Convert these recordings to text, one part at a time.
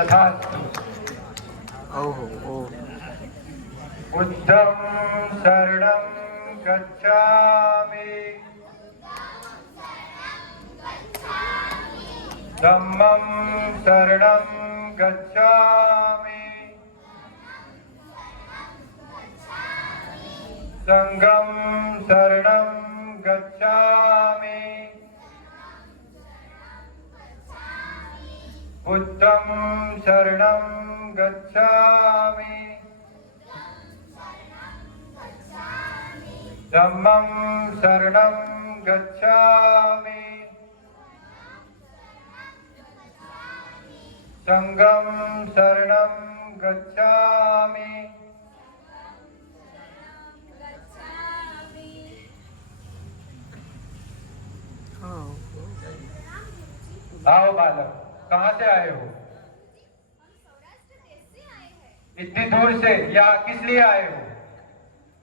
तथास्तु। ओहो ओ बुद्धं शरणं गच्छामि, धम्मं शरणं गच्छामि, संघं शरणं गच्छामि, बुद्धं शरणं गच्छामि, धम्मं शरणं गच्छामि, संघं शरणं गच्छामि। आओ बालक, कहाँ से आए हो? इतनी दूर से यहाँ किस लिए आए हो?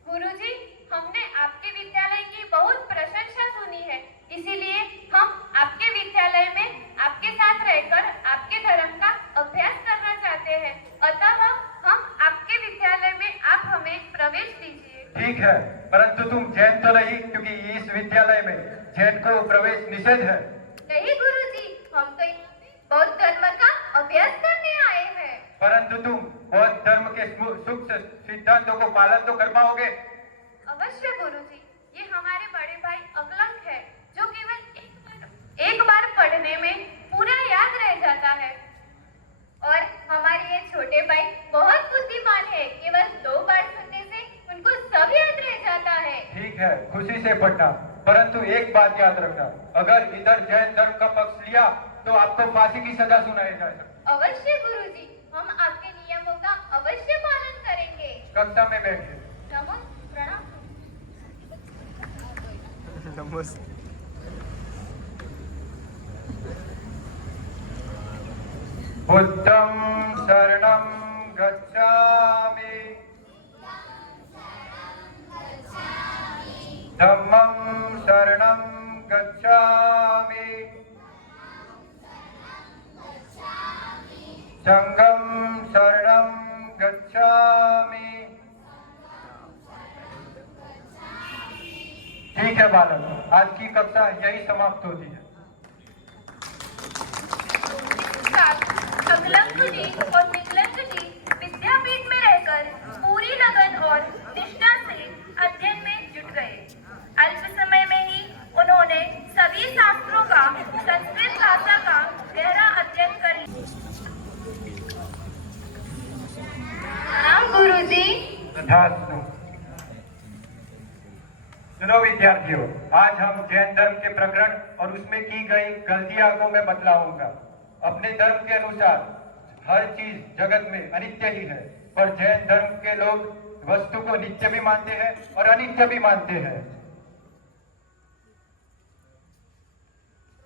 गुरुजी, हमने आपके विद्यालय की बहुत प्रशंसा सुनी है, इसीलिए हम आपके विद्यालय में आपके साथ रहकर आपके धर्म का अभ्यास करना चाहते हैं। अतः हम आपके विद्यालय में आप हमें प्रवेश दीजिए। ठीक है, परंतु तुम जैन तो नहीं, क्योंकि इस विद्यालय में जैन को प्रवेश निषेध है। नहीं गुरुजी, हम तो बौद्ध धर्म का अभ्यास करने आए हैं। परंतु तुम बौद्ध धर्म के सूक्ष्म सिद्धांतों को पालन तो कर पाओगे? अवश्य गुरुजी, ये हमारे बड़े भाई अकलंक है, जो केवल एक बार पढ़ने में पूरा याद रह जाता है। और हमारे ये छोटे भाई बहुत बुद्धिमान है, केवल 2 बार सुनने से उनको सब याद रह जाता है। ठीक है, खुशी से पढ़ना, परंतु एक बात याद रखना, अगर इधर जैन धर्म का पक्ष लिया तो आपको फांसी की सजा सुनाई जाएगा। अवश्य गुरुजी, हम आपके नियमों का अवश्य पालन करेंगे। कक्षा में बैठिए। प्रणाम। नमस्ते। बुद्धं शरणं गच्छामि, धम्मं शरणं गच्छामि, संघं शरणं गच्छामि। ठीक है बालक, आज की कक्षा यही समाप्त होती है। अकलंक जी और निकलंक जी विद्यापीठ में रहकर पूरी लगन और निष्ठा से अध्ययन में जुट गए। अल्प समय में ही उन्होंने सभी शास्त्रों का संस्कृत भाषा का गहरा अध्ययन कर लिया। प्रणाम गुरुजी। तथास्तु। सुनो विद्यार्थियों, आज हम जैन धर्म के प्रकरण और उसमें की गई गलतियों को मैं बतलाऊंगा। अपने धर्म के अनुसार हर चीज जगत में अनित्य ही है, पर जैन धर्म के लोग वस्तु को नित्य भी मानते हैं और अनित्य भी मानते हैं।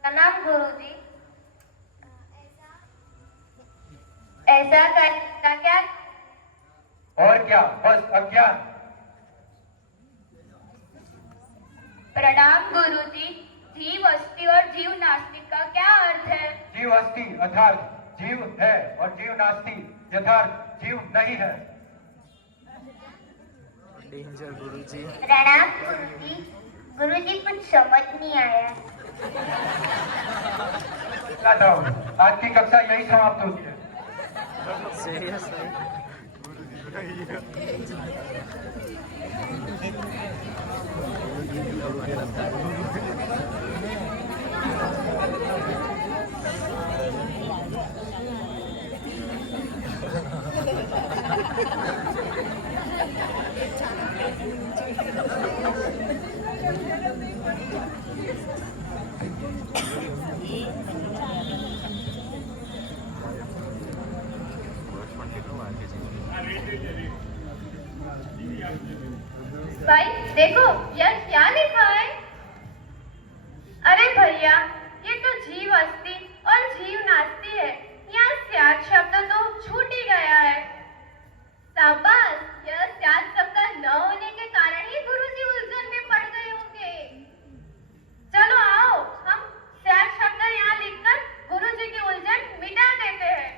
प्रणाम गुरुजी। ऐसा करना क्या? और क्या, बस अज्ञान। प्रणाम गुरुजी, जीव अस्थि और जीव नास्ति का क्या अर्थ है? जीव अस्थि अर्थात जीव है और जीव नास्ति यथार्थ जीव नहीं है। डेंजर गुरुजी। प्रणाम गुरुजी। गुरुजी कुछ समझ नहीं आया। आज की कक्षा यही समाप्त होती है। सीरियसली भाई देखो, यह क्या लिखा है? अरे भैया, ये तो जीव अस्थि और जीव नास्ति है। यहाँ स्यात् शब्द तो छूट ही गया है। शाबाश, यह स्यात् शब्द न होने के कारण ही गुरुजी उलझन में पड़ गए होंगे। चलो आओ, हम स्यात् शब्द यहाँ लिखकर गुरुजी की उलझन मिटा देते हैं।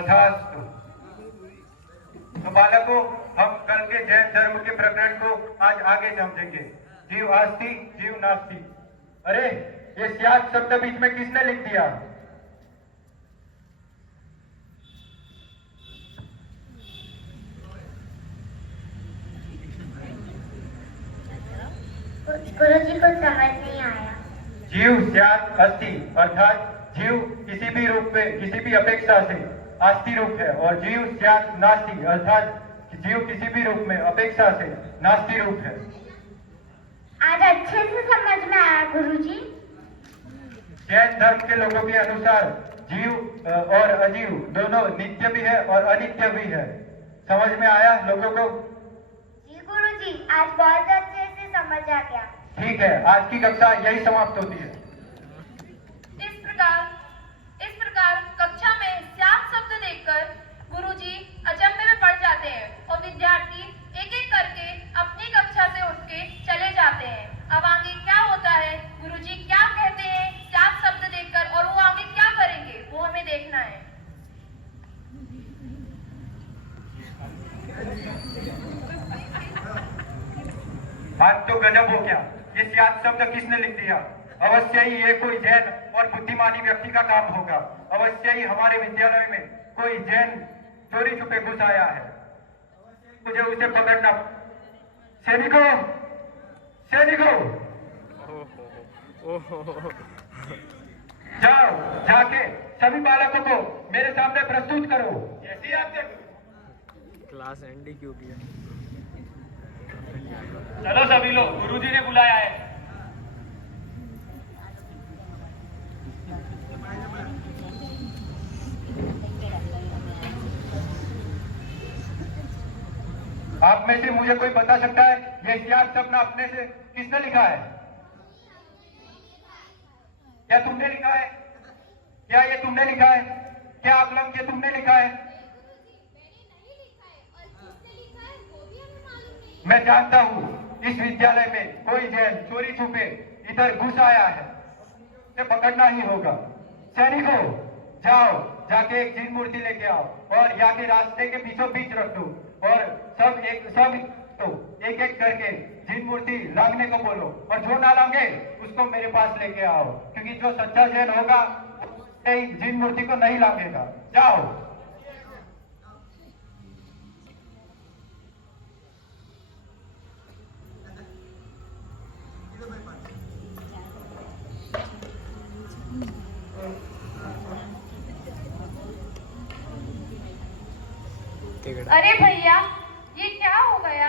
तथास्तु। तो बालकों, हम कल के जैन धर्म के प्रकरण को आज आगे समझेंगे। जीव आस्ति जीव नास्ति। अरे, ये स्यात् शब्द बीच में किसने लिख दिया? गुरुजी को समझ नहीं आया। जीव स्यात् अस्ति अर्थात जीव किसी भी रूप में, किसी भी अपेक्षा से आस्ति रूप है, और जीव स्यात् नास्ति अर्थात जीव किसी भी रूप में अपेक्षा से नास्ति रूप है। आज अच्छे से समझ में आया गुरुजी। जैन धर्म के लोगों के अनुसार जीव और अजीव दोनों नित्य भी है और अनित्य भी है। समझ में आया लोगों को? जी गुरुजी, आज बहुत अच्छे से समझ आ गया। ठीक है, आज की कक्षा यही समाप्त होती है। इस प्रकार कक्षा में स्यात् शब्द देखकर गुरुजी अचंभे में पड़ जाते हैं और विद्यार्थी एक एक करके अपनी कक्षा से उठ के चले जाते हैं। अब आगे क्या होता है, गुरुजी क्या कहते हैं स्यात् शब्द देखकर, और वो आगे क्या करेंगे वो हमें देखना है। आज तो गजब हो गया। ये स्यात् शब्द किसने लिख दिया? अवश्य ही ये कोई जैन और बुद्धिमानी व्यक्ति का काम होगा। अवश्य ही हमारे विद्यालय में कोई जैन चोरी छुपे घुस आया है। मुझे उसे पकड़ना। सैनिकों, सैनिकों, ओहो, जाओ, जाके सभी बालकों को मेरे सामने प्रस्तुत करो। ऐसी आज्ञा। क्लास एंड ही क्यों किया? चलो सभी लोग, गुरुजी ने बुलाया है। आप में से मुझे कोई बता सकता है ये स्यात् शब्द अपने से किसने लिखा है? क्या तुमने लिखा है? क्या ये तुमने लिखा है? क्या अकलम ये तुमने लिखा है? मैं जानता हूँ इस विद्यालय में कोई जैन चोरी छुपे इधर घुस आया है, उसे पकड़ना ही होगा। सैनिकों, जाओ, जाके एक जिन मूर्ति लेके आओ और यहाँ के रास्ते के बीचों बीच रख दो, और सब एक एक करके जिन मूर्ति लांगने को बोलो, और जो ना लांगे उसको मेरे पास लेके आओ, क्योंकि जो सच्चा जैन होगा जिन मूर्ति को नहीं लांगेगा। जाओ। अरे भैया, ये क्या हो गया?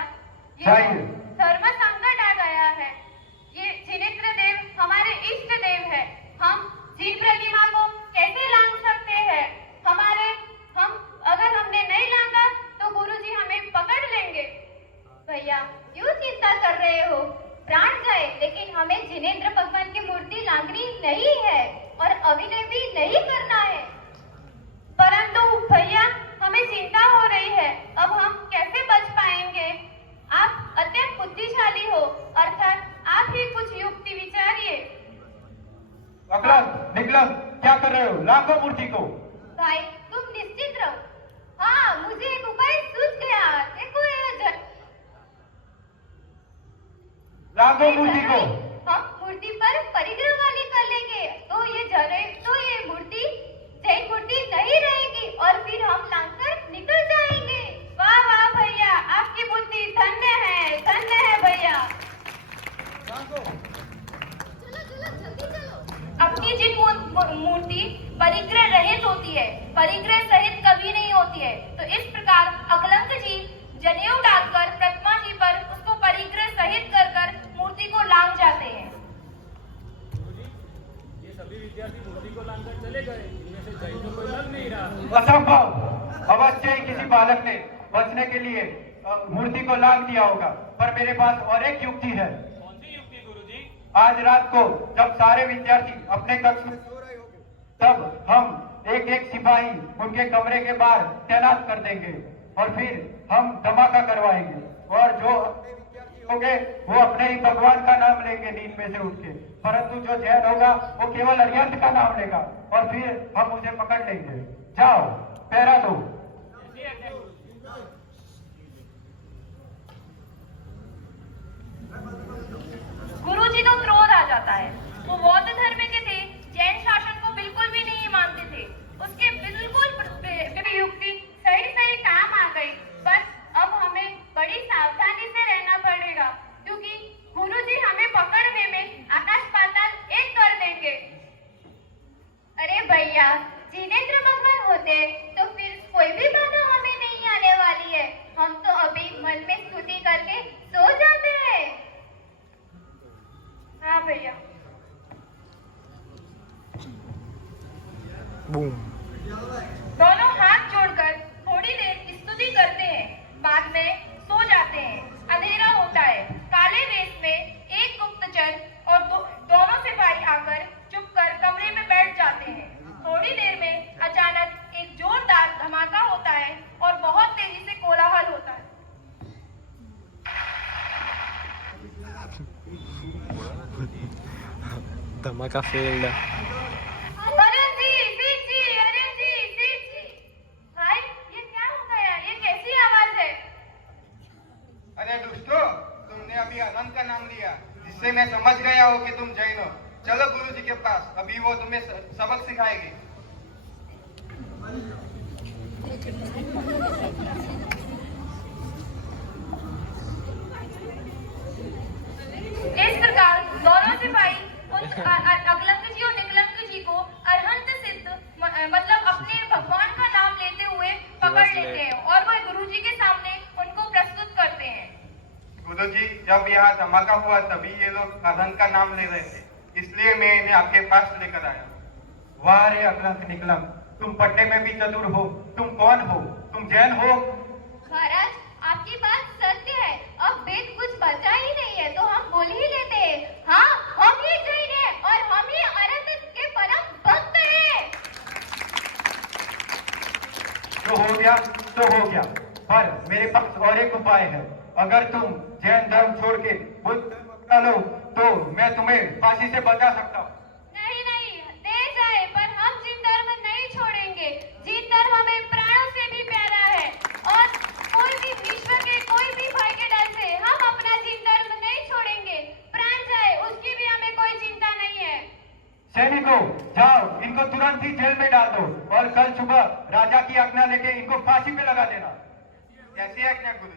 ये चाहिए। धर्म संकट आ गया है। ये जिनेन्द्र देव हमारे इष्ट देव है। हम जिन प्रतिमा को कैसे लांग सकते हैं? हम अगर हमने नहीं लांगा तो गुरुजी हमें पकड़ लेंगे। भैया, क्यों चिंता कर रहे हो? प्राण जाए लेकिन हमें जिनेन्द्र भगवान की मूर्ति लांगनी नहीं है और अभिनय भी नहीं करना है। परंतु भैया, हमें चिंता हो रही है, अब हम कैसे बच पाएंगे? आप अत्यंत बुद्धिशाली हो, अर्थात आप ही कुछ युक्ति विचारिए। अकलम, निकलम, क्या कर रहे हो? लांगो मूर्ति को। भाई, तुम निश्चित रहो। हाँ, मुझे एक उपाय सूझ गया। देखो ये लांगो मूर्ति को। हम मूर्ति पर परिग्रह वाली कर लेंगे तो ये मूर्ति जैन मूर्ति नहीं रहेगी और फिर हम लांघकर निकल जाएंगे। वाह वाह भैया, आपकी बुद्धि धन्य है भैया। अपनी जिन मूर्ति परिग्रह रहित होती है, परिग्रह सहित कभी नहीं होती है, तो इस प्रकार अकलंक जी जनेऊ डालकर प्रतिमा जी पर उसको परिग्रह सहित कर मूर्ति को लांग जाते हैं। ये सभी विद्यार्थी मूर्ति को लांघकर चले गए, इनमें से जैन को कोई लग नहीं रहा। असंभव। अवश्य ही किसी बालक ने बचने के लिए मूर्ति को लांग दिया होगा, पर मेरे पास और एक युक्ति है। कौन सी युक्ति गुरुजी? आज रात को जब सारे विद्यार्थी अपने कक्ष में सो रहे होंगे, तब हम एक एक सिपाही उनके कमरे के बाहर तैनात कर देंगे और फिर हम धमाका करवाएंगे, और जो अपने विद्यार्थी होंगे वो अपने ही भगवान का नाम लेंगे नींद में से उठ के, परंतु जो जैन होगा वो केवल अरिहंत का नाम लेगा और फिर हम उसे पकड़ लेंगे। जाओ। पहरा दो। जैसी आज्ञा गुरुजी। गुरुजी को क्रोध आ जाता है। वो बौद्ध धर्म के थे, जैन शासन को बिल्कुल भी नहीं मानते थे। उसके बिल्कुल युक्ति सही काम आ गई। बस अब हमें बड़ी सावधानी से रहना पड़ेगा, क्योंकि गुरुजी हमें पकड़ने में आकाश पाताल एक कर देंगे। अरे भैया, जिनेंद्र भगवान होते तो फिर कोई भी बाधा हमें नहीं आने वाली है। हम तो अभी मन में स्तुति करके सो जाते हैं। हाँ भैया। बूम। दोनों हाथ जोड़कर थोड़ी देर स्तुति करते हैं, बाद में सो जाते हैं। अंधेरा होता है। काले वेश में एक गुप्तचर और दोनों सिपाही आकर चुपकर कमरे में बैठ जाते हैं। थोड़ी देर में अचानक एक जोरदार धमाका होता है और बहुत तेजी से कोलाहल होता है। धमाका फेल्ड। अरे जी, भाई ये क्या हो गया? ये कैसी आवाज है? अरे दोस्तों, तुमने अभी अनंत का नाम लिया, जिससे मैं समझ गया हूँ कि तुम जैन हो। चलो गुरुजी के पास, अभी वो तुम्हें सबक सिखाएगी। इस प्रकार दोनों सिपाही अकलंक जी और निकलंक जी को अरहंत सिद्ध मतलब अपने भगवान का नाम लेते हुए पकड़ लेते हैं और वह गुरुजी के सामने उनको प्रस्तुत करते हैं। गुरुजी, जब यहाँ धमाका हुआ तभी ये लोग अरहंत का नाम ले रहे थे, इसलिए मैं इन्हें आपके पास लेकर आया। वाह रे अकलंक निकलंक, तुम पढ़ने में भी चतुर हो। तुम कौन हो? तुम जैन हो? महाराज, आपकी बात सत्य है। अब वेद कुछ बचा ही नहीं है तो हम बोल ही लेते हैं। हाँ, हम ही जैन हैं और हम ही अरहंत के परम भक्त हैं। जो हो गया तो हो गया, पर मेरे पास और एक उपाय है। अगर तुम जैन धर्म छोड़ के बुद्ध धर्म अपना लो तो मैं तुम्हें फांसी से बचा सकता हूँ। नहीं, दे जाए, पर हम जिन धर्म नहीं छोड़ेंगे। जिन धर्म हमें प्राणों से भी प्यारा है और कोई भी विश्व के कोई भी भय के डर से हम अपना जिन धर्म नहीं छोड़ेंगे। प्राण जाए उसकी भी हमें कोई चिंता नहीं है। सैनिकों, जाओ, इनको तुरंत ही जेल में डाल दो और कल सुबह राजा की आज्ञा लेके इनको फांसी पे लगा देना। कैसी आज्ञा गुरु?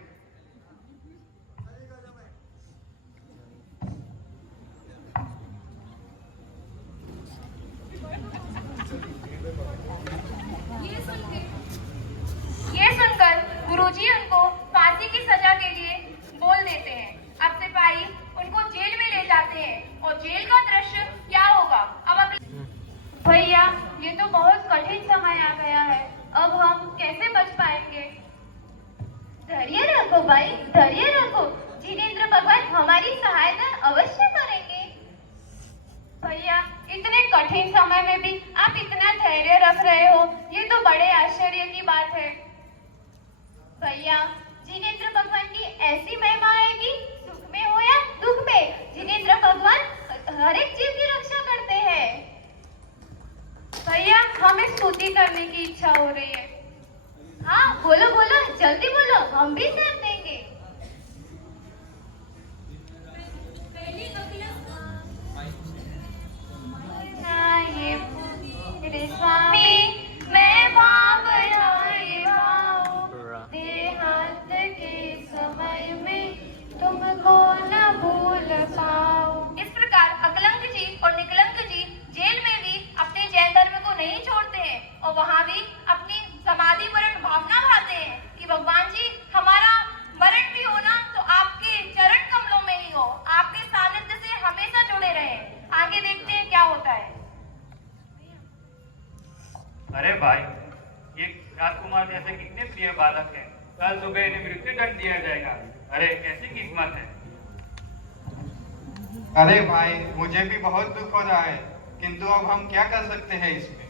ये सुनकर गुरुजी उनको फांसी की सजा के लिए बोल देते हैं। अब सिपाही उनको जेल में ले जाते हैं और जेल का दृश्य क्या होगा अब भैया, ये तो बहुत कठिन समय आ गया है। अब हम कैसे बच पाएंगे? धैर्य रखो भाई, धैर्य रखो। जिनेंद्र भगवान हमारी सहायता अवश्य करेंगे। भैया, इतने कठिन समय में भी आप इतना धैर्य रख रहे हो, ये तो बड़े आश्चर्य की बात है। भैया, जिनेंद्र भगवान की ऐसी महिमा है कि सुख में हो या दुख में जिनेंद्र भगवान हर एक जीव की रक्षा करते हैं। भैया, हमें स्तुति करने की इच्छा हो रही है। हाँ, बोलो बोलो, जल्दी बोलो, हम भी साथ देंगे। ये स्वामी, मैं भाव देहांत के समय में तुमको न भूल पाऊं। इस प्रकार अकलंक जी और निकलंक जी जेल में भी अपने जैन धर्म को नहीं छोड़ते हैं और वहां भी अपनी समाधि मरण भावना भाते हैं कि भगवान जी, हमारा मरण भी हो ना तो आपके चरण कमलों में ही हो, आपके सानिध्य से हमेशा जुड़े रहे। आगे देखते हैं क्या होता है। अरे भाई, ये राजकुमार जैसे कितने प्रिय बालक हैं, कल सुबह इन्हें मृत्यु दंड दिया जाएगा। अरे कैसी किस्मत है। अरे भाई, मुझे भी बहुत दुख हो रहा है, किंतु अब हम क्या कर सकते हैं इसमें?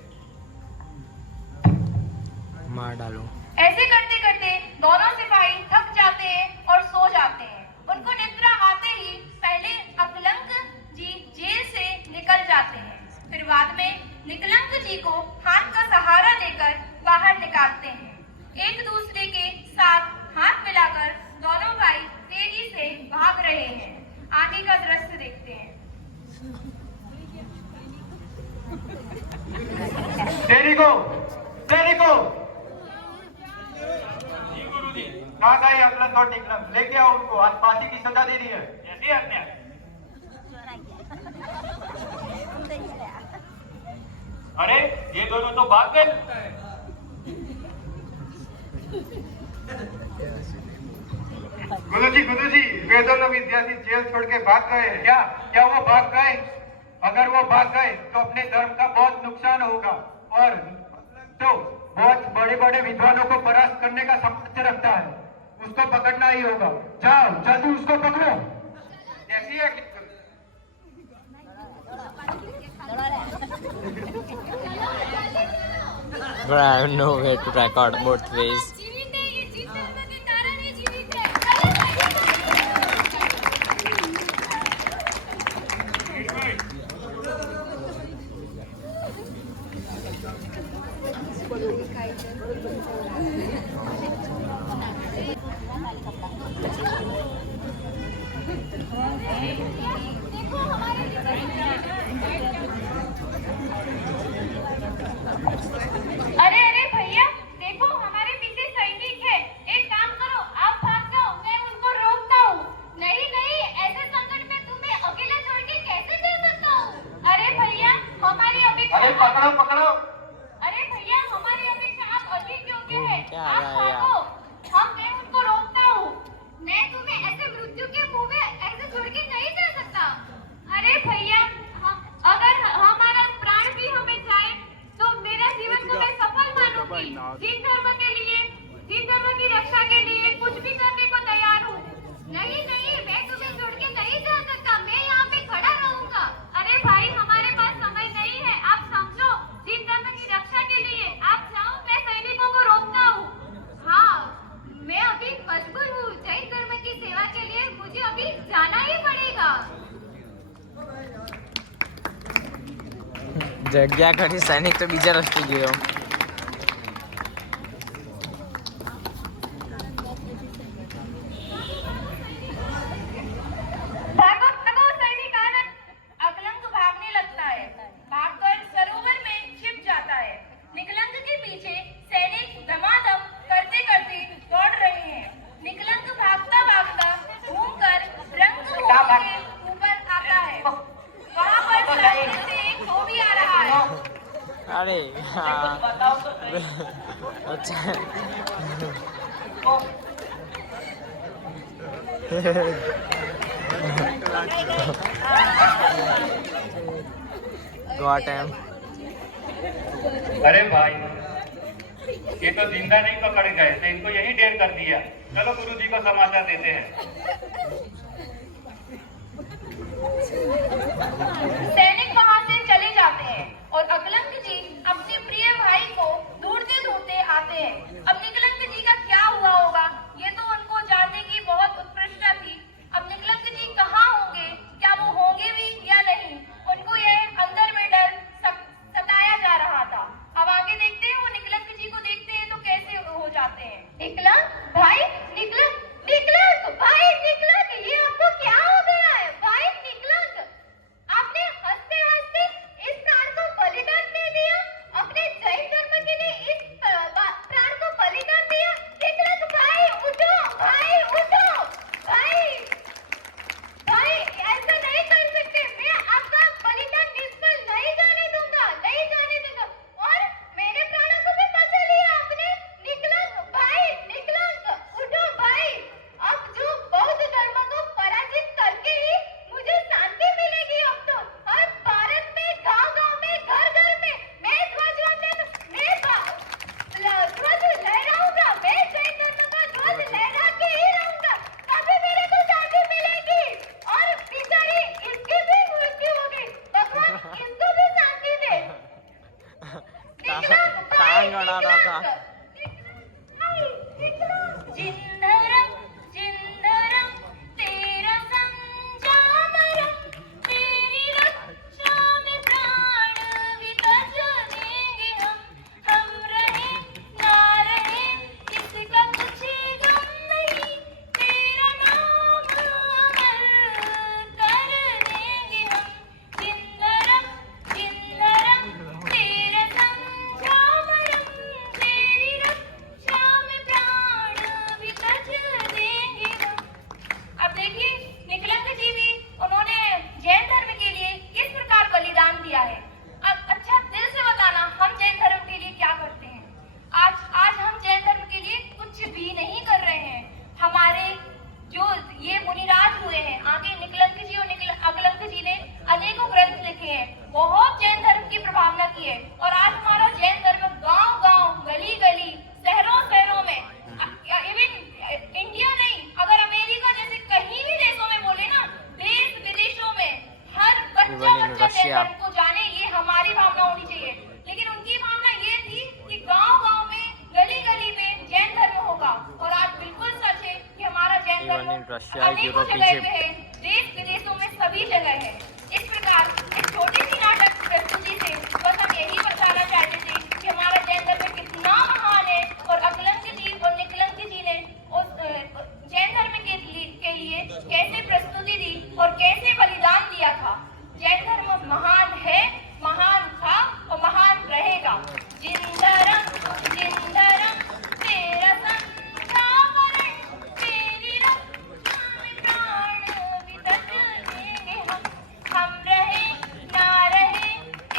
मार डालो। ऐसे करते करते दोनों सिपाही थक जाते हैं और सो जाते हैं। उनको निद्रा आते ही पहले अकलंक जी जेल से निकल जाते हैं, फिर बाद में निकलंक जी को हाथ का सहारा देकर बाहर निकालते हैं। और निकलम, लेके आओ उनको, आज फांसी की सजा देनी है। जैसी आज्ञा। अरे ये दोनों तो भाग गए लगता है। गुरु जी, वे दोनों विद्यार्थी जेल छोड़ के भाग गए। क्या वो भाग गए? अगर वो भाग गए तो अपने धर्म का बहुत नुकसान होगा, और तो बहुत बड़े बड़े विद्वानों को परास्त करने का सामर्थ्य रखता है, उसको पकड़ना ही होगा। जाओ जल्दी उसको पकड़ो। कैसी है? But I have no way to record both ways. अरे अरे भैया, देखो हमारे पीछे सैनिक है। एक काम करो, आप भाग जाओ, मैं उनको रोकता हूँ। नहीं नहीं, ऐसे संकट में तुम्हें अकेला छोड़ के कैसे जा सकता हूँ? अरे भैया, हमारी अपेक्षा पकड़ो। अरे भैया, हमारी अपेक्षा आप अधिक योग्य है। क्या आप आ गया? भागो, मैं उनको रोकता हूँ। मैं तुम्हें ऐसे मृत्यु के मुंह में ऐसे छोड़ के नहीं जा सकता। अरे भैया, अगर हमारा प्राण भी हमें जाए तो मेरा जीवन को मैं सफल मानूंगी। जिन धर्म के लिए, जिन धर्म की रक्षा के लिए कुछ भी करने को तैयार हूँ। नहीं नहीं, मैं तुम्हें छोड़ के नहीं जा सकता, मैं यहाँ पे खड़ा रहूंगा। अरे भाई, हमारे पास समय नहीं है, आप समझो। जिन धर्म की रक्षा के लिए आप जाओ, मैं सैनिकों को रोकता हूँ। हाँ, मैं अभी मजबूर हूँ। जैन धर्म की सेवा के लिए मुझे अभी जाना ही पड़ेगा। જગ્યા કરી સૈનિક તો બીજા રસ્તે ગયો. भागो भागो सैनिक आनंद। अकलंक भागने लगता है, भागकर सरोवर में छिप जाता है। निकलंक के पीछे सैनिक धमाधम करते करते दौड़ रहे हैं। निकलंक भागता भागता घूमकर रंगमहल के ऊपर आता है। वहाँ पर सामने से एक धोबी आ रहा है। અરે હા અચ્છા Got him. अरे भाई, ये तो जिंदा नहीं पकड़ गए, तो इनको यही ढेर कर दिया। चलो गुरु जी को समाचार देते हैं। सैनिक वहाँ से चले जाते हैं और अकलंक जी अपने प्रिय भाई को ढूंढते ढूंढते आते हैं। अब निकलंक जी का क्या हुआ होगा, ये तो उनको जानने की बहुत उत्कृष्टता थी। अब निकलंक जी कहाँ होंगे, क्या वो होंगे भी या नहीं, उनको यह अंदर में डर सताया जा रहा था। अब आगे देखते हैं, वो निकलंक जी को देखते हैं तो कैसे हो जाते हैं। निकलंक भाई, निकलंक भाई, निकलंक बहुत जैन धर्म की प्रभावना की है और आज हमारा जैन धर्म गांव-गांव, गली-गली, शहरों-शहरों में, इवन इंडिया नहीं, अगर अमेरिका जैसे कहीं भी देशों में बोले ना, देश विदेशों में हर बच्चा जैन धर्म को जाने, ये हमारी भावना होनी चाहिए। लेकिन उनकी भावना ये थी कि गांव-गांव में, गली-गली में जैन धर्म होगा और आज बिल्कुल सच है कि हमारा जैन धर्म अनेकों जगह पे है, देश विदेशों में सभी जगह है। इस प्रकार इस छोटी सी नाटक प्रस्तुति से बस हम यही बताना चाहते थे कि हमारा जैन धर्म कितना महान है और अकलंक जी और निकलंक जी ने उस जैन धर्म के लिए कैसे प्रस्तुति दी और कैसे बलिदान दिया था। जैन धर्म महान है, महान था और महान रहेगा। जिंदरम जिंदरम तेरा संधावरण, तेरी रक्षा में प्राण विदत देंगे हम रहे ना रहे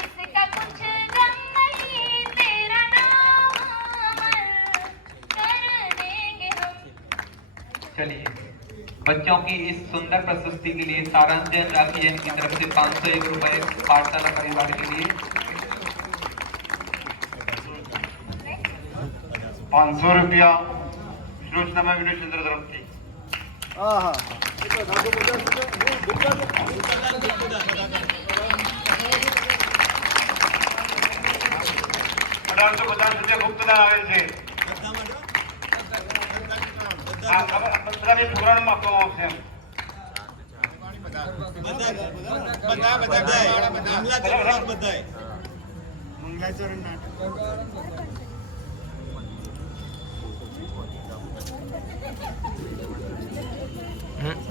इसका कुछ गम नहीं, तेरा नाम अमर कर देंगे हम। चलिए, बच्चों की इस सुंदर प्रस्तुति के लिए सारांश जैन राखी जैन की तरफ से 501 रुपए पाठशाला परिवार के लिए। 500 रुपया विरोचना विनोद चंद्र तरफ की। ભુક્તદાન આવેલ છે બધાને પ્રોગ્રામ આપવામાં આવશે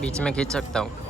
बीच में खींच सकता हूँ।